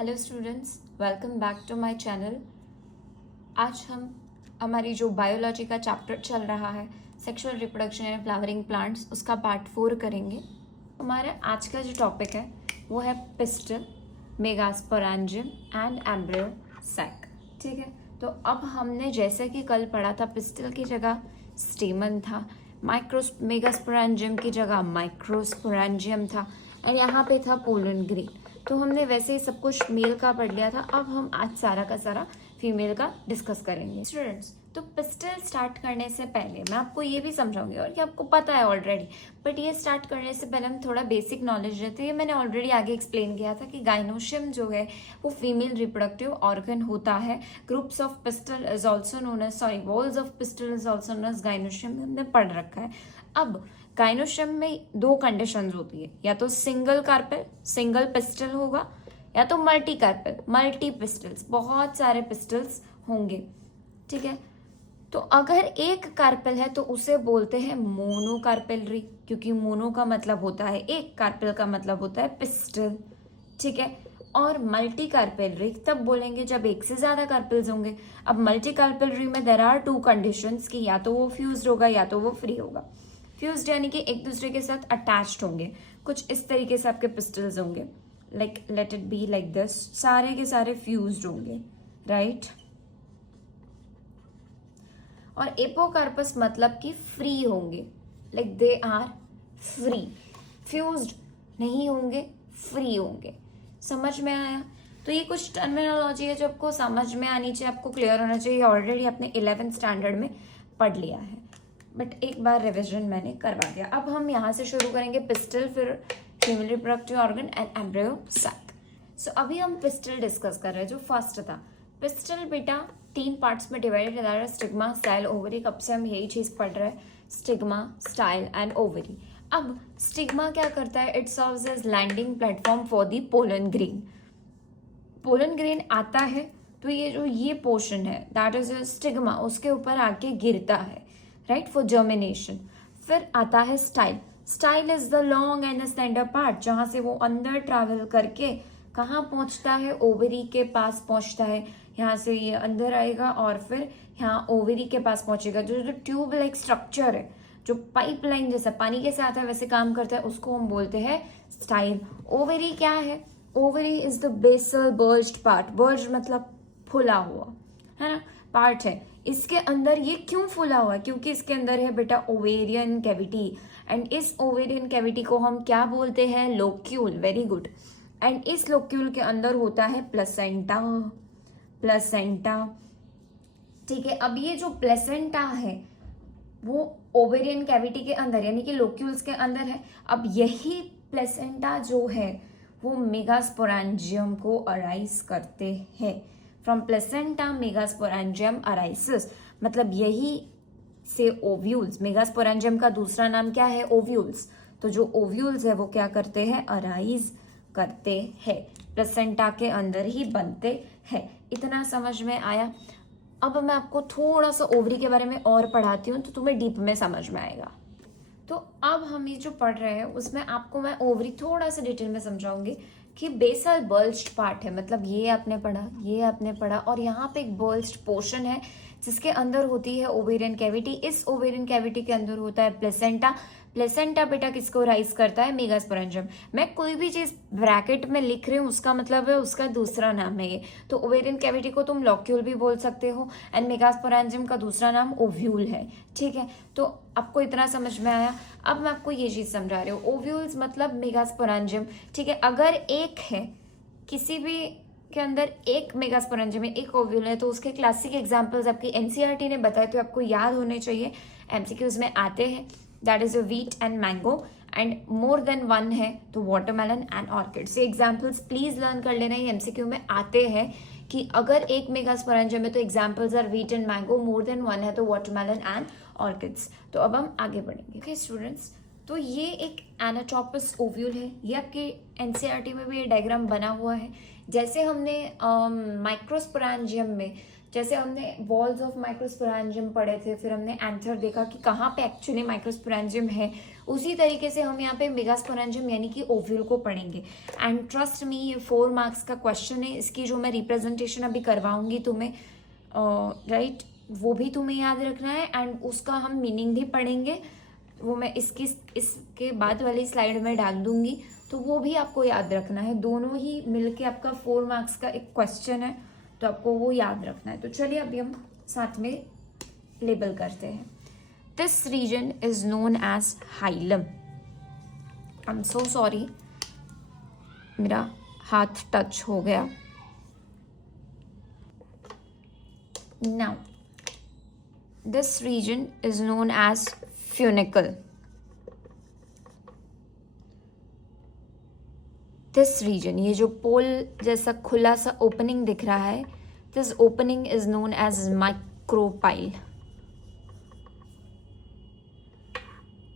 Hello students, welcome back to my channel. आज हम हमारी जो बायोलॉजी का चैप्टर चल रहा है sexual reproduction and flowering plants, उसका पार्ट 4 करेंगे। हमारा आज का जो टॉपिक है वो है pistil, megasporangium and embryo sac. ठीक है, तो अब हमने जैसे कि कल पढ़ा था, पिस्टल की जगह स्टेमन था, मेगास्पोरेंजियम की जगह माइक्रोस्पोरेंजियम था, और यहाँ पे था पोलन ग्रेन। तो हमने वैसे ही सब कुछ मेल का पढ़ लिया था। अब हम आज सारा का सारा फीमेल का डिस्कस करेंगे। स्टूडेंट्स, तो पिस्टल स्टार्ट करने से पहले मैं आपको ये भी समझाऊंगी, और ये आपको पता है ऑलरेडी, बट ये स्टार्ट करने से पहले हम थोड़ा बेसिक नॉलेज रहती है। मैंने ऑलरेडी आगे एक्सप्लेन किया था कि गाइनोशियम जो है वो फीमेल रिप्रोडक्टिव ऑर्गन होता है। Groups of pistil is also known as walls of pistil is also known as gynoecium, हमने पढ़ रखा है। अब गाइनोशियम में दो कंडीशंस होती है, या तो सिंगल कार्पेल सिंगल पिस्टल होगा, या तो मल्टी कार्पेल मल्टी पिस्टल्स, बहुत सारे पिस्टल्स होंगे। ठीक है, तो अगर एक कार्पेल है तो उसे बोलते हैं मोनोकार्पेलरी, क्योंकि मोनो का मतलब होता है एक, कार्पेल का मतलब होता है पिस्टल। ठीक है, और मल्टी कार्पेलरी तब बोलेंगे जब एक से ज्यादा कार्पेल्स होंगे। अब मल्टी कार्पेलरी में देयर आर टू कंडीशंस कि या तो वो फ्यूज्ड होगा या तो वो फ्री होगा। फ्यूज्ड यानी कि एक दूसरे के साथ अटैच्ड होंगे, कुछ इस तरीके से आपके पिस्टल्स होंगे, like let it be like this, सारे के सारे फ्यूज्ड होंगे, राइट। और एपोकार्पस मतलब कि फ्री होंगे, like they are free, fused नहीं होंगे, फ्री होंगे। समझ में आया? तो ये कुछ टर्मिनोलॉजी है जो आपको समझ में आनी चाहिए, आपको क्लियर होना चाहिए। ऑलरेडी आपने 11th स्टैंडर्ड में पढ़ लिया है, बट एक बार रिविजन मैंने करवा दिया। अब हम यहाँ से शुरू करेंगे पिस्टल, फिर female reproductive organ and embryo sac. So अभी हम पिस्टल डिस्कस कर रहे हैं। जो फर्स्ट था पिस्टल, बेटा 3 पार्ट्स में डिवाइडेड है, स्टिग्मा, स्टाइल, ओवरी। कब से हम यही चीज पढ़ रहे हैं, स्टिग्मा, स्टाइल एंड ओवरी। अब स्टिग्मा क्या करता है, it serves as landing platform for the pollen grain. Pollen grain आता है तो ये जो ये पोर्शन है दैट इज स्टिग्मा, उसके ऊपर आके गिरता है, राइट, फॉर जर्मिनेशन। फिर आता है style. Style is the long and slender part, जहां से वो अंदर ट्रैवल करके कहाँ पहुंचता है, ओवरी के पास पहुंचता है। यहाँ से ये अंदर आएगा और फिर यहाँ ओवरी के पास पहुंचेगा। जो ट्यूब लाइक स्ट्रक्चर है, जो पाइपलाइन जैसा पानी के साथ है वैसे काम करता है, उसको हम बोलते हैं स्टाइल। ओवरी क्या है, ovary is the basal bulged part. Bulge मतलब फुला हुआ, है ना, पार्ट है। इसके अंदर ये क्यों फुला हुआ है, क्योंकि इसके अंदर है बेटा ओवेरियन कैविटी, एंड इस ओवेरियन कैविटी को हम क्या बोलते हैं, लोक्यूल। Very good. एंड इस लोक्यूल के अंदर होता है प्लेसेंटा। प्लेसेंटा, ठीक है। अब ये जो प्लेसेंटा है वो ओवेरियन कैविटी के अंदर यानी कि लोक्यूल्स के अंदर है। अब यही प्लेसेंटा जो है वो मेगास्पोरेंजियम को अराइज करते हैं। फ्रॉम प्लेसेंटा मेगास्पोरेंजियम अराइसिस, मतलब यही से ओव्यूल्स। मेगास्पोरेंजियम का दूसरा नाम क्या है, ओव्यूल्स। तो जो ओव्यूल्स है वो क्या करते हैं, अराइज करते हैं, प्लेसेंटा के अंदर ही बनते हैं। इतना समझ में आया? अब मैं आपको थोड़ा सा ओवरी के बारे में और पढ़ाती हूँ तो तुम्हें डीप में समझ में आएगा। तो अब हम ये जो पढ़ रहे हैं उसमें आपको मैं ओवरी थोड़ा सा डिटेल में समझाऊंगी कि बेसल बल्ज्ड पार्ट है, मतलब ये आपने पढ़ा, ये आपने पढ़ा, और यहाँ पे एक बल्ज्ड पोर्शन है जिसके अंदर होती है ओवेरियन कैविटी। इस ओवेरियन कैविटी के अंदर होता है प्लेसेंटा। प्लेसेंटा बेटा किसको राइज करता है, मेगास्पोरेंजियम। मैं कोई भी चीज ब्रैकेट में लिख रही हूँ उसका मतलब है उसका दूसरा नाम है ये। तो ओवेरियन कैविटी को तुम लॉक्यूल भी बोल सकते हो, एंड मेगास्पोरेंजियम का दूसरा नाम ओव्यूल है। ठीक है, तो आपको इतना समझ में आया? अब मैं आपको ये चीज समझा रही हूँ, ओव्यूल्स मतलब मेगास्पोरेंजियम। ठीक है, अगर एक है किसी भी के अंदर एक मेगास्पोरेंजियम है, एक ओव्यूल है, तो उसके क्लासिक एग्जांपल्स आपकी एनसीईआरटी ने बताए तो आपको याद होने चाहिए, एमसीक्यूज में आते हैं। That is wheat and mango, and more than one है तो वाटरमेलन एंड ऑर्किड्स। ये एग्जांपल्स प्लीज लर्न कर लेना, ये एमसीक्यू में आते हैं कि अगर एक मेगास्पोरेंजियम है तो examples are wheat and mango, more than one है तो वाटरमेलन एंड ऑर्किड्स। तो अब हम आगे बढ़ेंगे। ओके स्टूडेंट्स, तो ये एक एनाटोपस ओव्यूल है, ये आपके एनसीईआरटी में भी ये डायग्राम बना हुआ है। जैसे हमने माइक्रोस्पोरेंजियम में जैसे हमने वॉल्स ऑफ माइक्रोस्पोरेंजियम पढ़े थे, फिर हमने एंथर देखा कि कहाँ पे एक्चुअली माइक्रोस्पोरेंजियम है, उसी तरीके से हम यहाँ पे मेगास्पोरेंजियम यानी कि ओव्यूल को पढ़ेंगे। एंड ट्रस्ट मी, ये 4 मार्क्स का क्वेश्चन है, इसकी जो मैं रिप्रेजेंटेशन अभी करवाऊंगी तुम्हें, राइट, वो भी तुम्हें याद रखना है एंड उसका हम मीनिंग भी पढ़ेंगे, वो मैं इसके बाद वाली स्लाइड में डाल दूंगी, तो वो भी आपको याद रखना है। दोनों ही मिलके आपका 4 मार्क्स का एक क्वेश्चन है, तो आपको वो याद रखना है। तो चलिए अभी हम साथ में लेबल करते हैं। This region is known as hilum. I am so sorry, मेरा हाथ टच हो गया। Now this region is known as funicle. This region, ये जो पोल जैसा खुला सा ओपनिंग दिख रहा है, this opening is known as micropyle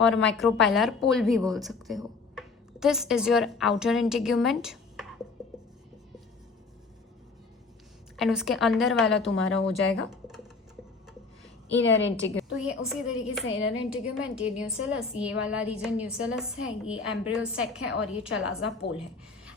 और माइक्रोपाइलर पोल भी बोल सकते हो। This is your outer integument and उसके अंदर वाला तुम्हारा हो जाएगा इनर इंटीग्यूमेंट। तो ये उसी तरीके से इनर इंटीग्यूमेंट, ये न्यूसेलस, ये वाला रीजन न्यूसेलस है, ये एम्ब्रियोसेक है और ये चलाजा पोल है।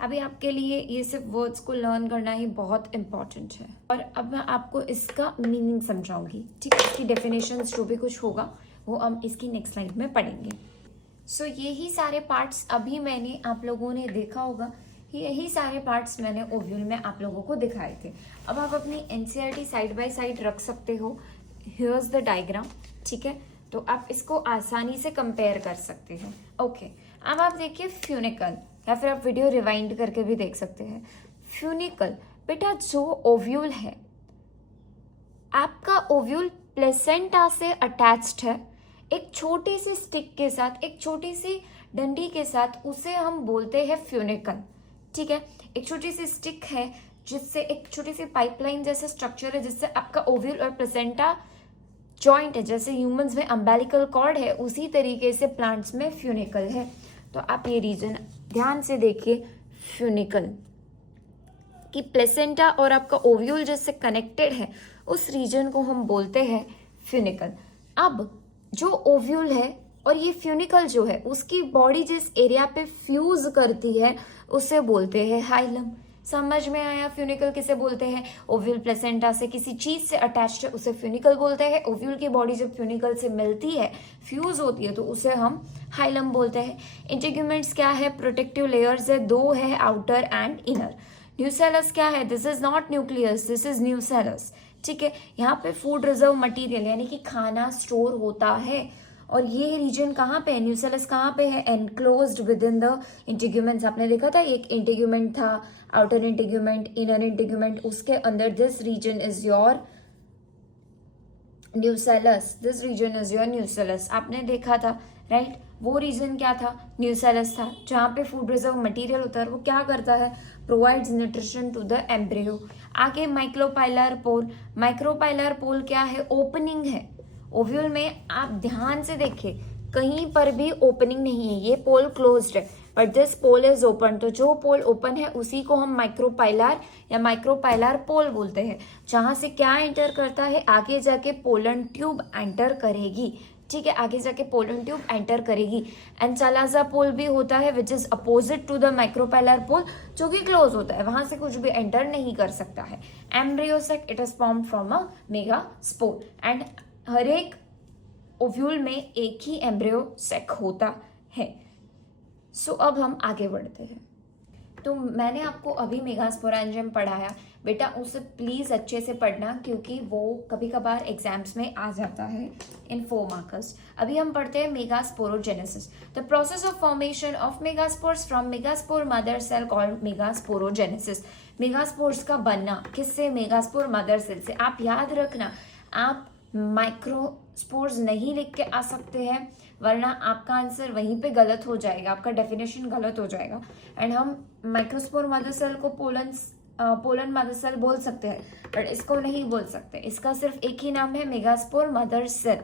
अभी आपके लिए ये सिर्फ वर्ड्स को लर्न करना ही बहुत इंपॉर्टेंट है। और अब मैं आपको इसका मीनिंग समझाऊंगी, ठीक है। इसकी डेफिनेशंस जो भी कुछ होगा वो हम इसकी नेक्स्ट स्लाइड में पढ़ेंगे। सो यही सारे पार्ट्स अभी मैंने आप लोगों ने देखा होगा, यही सारे पार्ट्स मैंने ओव्यूल में आप लोगों को दिखाए थे। अब आप अपनी एनसीईआरटी साइड बाय साइड रख सकते हो। हियर्स द डायग्राम, ठीक है, तो आप इसको आसानी से कंपेयर कर सकते हैं। ओके, अब आप देखिए फ्यूनिकल, या फिर आप वीडियो रिवाइंड करके भी देख सकते हैं। फ्यूनिकल, बेटा जो ओव्यूल है, आपका ओव्यूल प्लेसेंटा से अटैच्ड है एक छोटी सी स्टिक के साथ, एक छोटी सी डंडी के साथ, उसे हम बोलते हैं फ्यूनिकल, ठीक है। एक छोटी सी स्टिक है जिससे एक छोटी सी पाइपलाइन जैसा स्ट्रक्चर है, जिससे आपका ओव्यूल और प्लेसेंटा जॉइंट है। जैसे ह्यूमंस में अम्बेलिकल कॉर्ड है, उसी तरीके से प्लांट्स में फ्यूनिकल है। तो आप ये रीजन ध्यान से देखिए, फ्यूनिकल कि प्लेसेंटा और आपका ओव्यूल जिससे कनेक्टेड है, उस रीजन को हम बोलते हैं फ्यूनिकल। अब जो ओव्यूल है और ये फ्यूनिकल जो है, उसकी बॉडी जिस एरिया पे फ्यूज करती है उसे बोलते हैं हाइलम। समझ में आया? फ्यूनिकल किसे बोलते हैं? ओव्यूल प्लेसेंटा से किसी चीज से अटैच्ड है उसे फ्यूनिकल बोलते हैं। ओव्यूल की बॉडी जब फ्यूनिकल से मिलती है, फ्यूज होती है, तो उसे हम हाइलम बोलते हैं। इंटीग्यूमेंट्स क्या है? प्रोटेक्टिव लेयर्स है, 2 है, आउटर एंड इनर। न्यूसेलस क्या है? This is not nucleus, this is nucellus, ठीक है। यहाँ पे फूड रिजर्व मटेरियल यानी कि खाना स्टोर होता है। और ये रीजन कहाँ पे है? न्यूसेलस कहाँ पे है? Enclosed with in the integuments. आपने देखा था एक इंटीग्यूमेंट था, आउटर इंटीग्यूमेंट, इनर इंटीग्यूमेंट, उसके अंदर this region is your nucellus, this region is your nucellus. आपने देखा था, राइट? वो रीजन क्या था? न्यूसेलस था, जहाँ पे फूड रिजर्व मटेरियल होता है। वो क्या करता है? Provides nutrition to the embryo. आगे माइक्रोपाइलर पोल। माइक्रोपाइलर पोल क्या है? ओपनिंग है। ओव्यूल में आप ध्यान से देखिए, कहीं पर भी ओपनिंग नहीं है, ये पोल क्लोज्ड है, but this pole is open. तो जो पोल ओपन है उसी को हम माइक्रोपाइलर या माइक्रोपाइलर पोल बोलते हैं। जहां से क्या एंटर करता है? आगे जाके पोलन ट्यूब एंटर करेगी, ठीक है, आगे जाके पोलन ट्यूब एंटर करेगी। एंड चलाजा पोल भी होता है which is opposite to the micropylar pole, जो कि क्लोज होता है, वहां से कुछ भी एंटर नहीं कर सकता है। Embryo sac, it is form from a megaspore. And हर एक ओव्यूल में एक ही एम्ब्रियो सेक होता है। सो अब हम आगे बढ़ते हैं। तो मैंने आपको अभी मेगास्पोरेंजियम पढ़ाया, बेटा उसे प्लीज अच्छे से पढ़ना, क्योंकि वो कभी कभार एग्जाम्स में आ जाता है इन 4 मार्कर्स। अभी हम पढ़ते हैं megasporogenesis, the process of formation of megaspores from megaspore mother cell called megasporogenesis. Megaspores का बनना किससे? मेगास्पोर मदर सेल से। आप याद रखना, आप माइक्रोस्पोर्स नहीं लिख के आ सकते हैं, वरना आपका आंसर वहीं पे गलत हो जाएगा, आपका डेफिनेशन गलत हो जाएगा। एंड हम माइक्रोस्पोर मदर सेल को पोलन मदर सेल बोल सकते हैं, बट इसको नहीं बोल सकते। इसका सिर्फ एक ही नाम है, मेगास्पोर मदर सेल,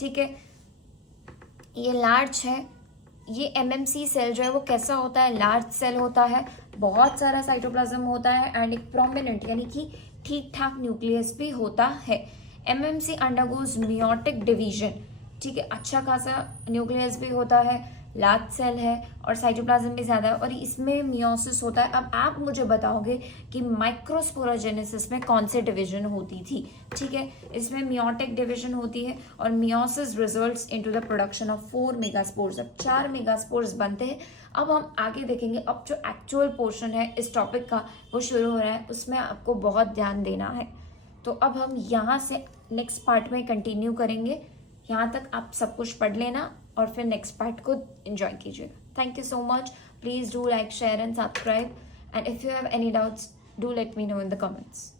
ठीक है। ये लार्ज है, ये एमएमसी सेल जो है वो कैसा होता है? लार्ज सेल होता है। बहुत सारा साइटोप्लाज्म होता है एंड एक प्रोमिनेंट यानी कि ठीक ठाक न्यूक्लियस भी होता है। एमएमसी अंडरगोज मियोटिक डिवीजन, ठीक है, अच्छा खासा न्यूक्लियस भी होता है, लार्ज सेल है और साइटोप्लाज्म भी ज़्यादा है और इसमें मियोसिस होता है। अब आप मुझे बताओगे कि माइक्रोस्पोरोजेनेसिस में कौन से डिवीजन होती थी, ठीक है, इसमें मियोटिक डिवीजन होती है और meiosis results into the production of 4 megaspores. अब 4 मेगास्पोर्स बनते हैं। अब हम आगे देखेंगे, अब जो एक्चुअल पोर्शन है इस टॉपिक का वो शुरू हो रहा है, उसमें आपको बहुत ध्यान देना है। तो अब हम यहाँ से नेक्स्ट पार्ट में कंटिन्यू करेंगे। यहाँ तक आप सब कुछ पढ़ लेना और फिर नेक्स्ट पार्ट को एंजॉय कीजिएगा। Thank you so much. Please do like, share and subscribe, and if you have any doubts do let me know in the comments.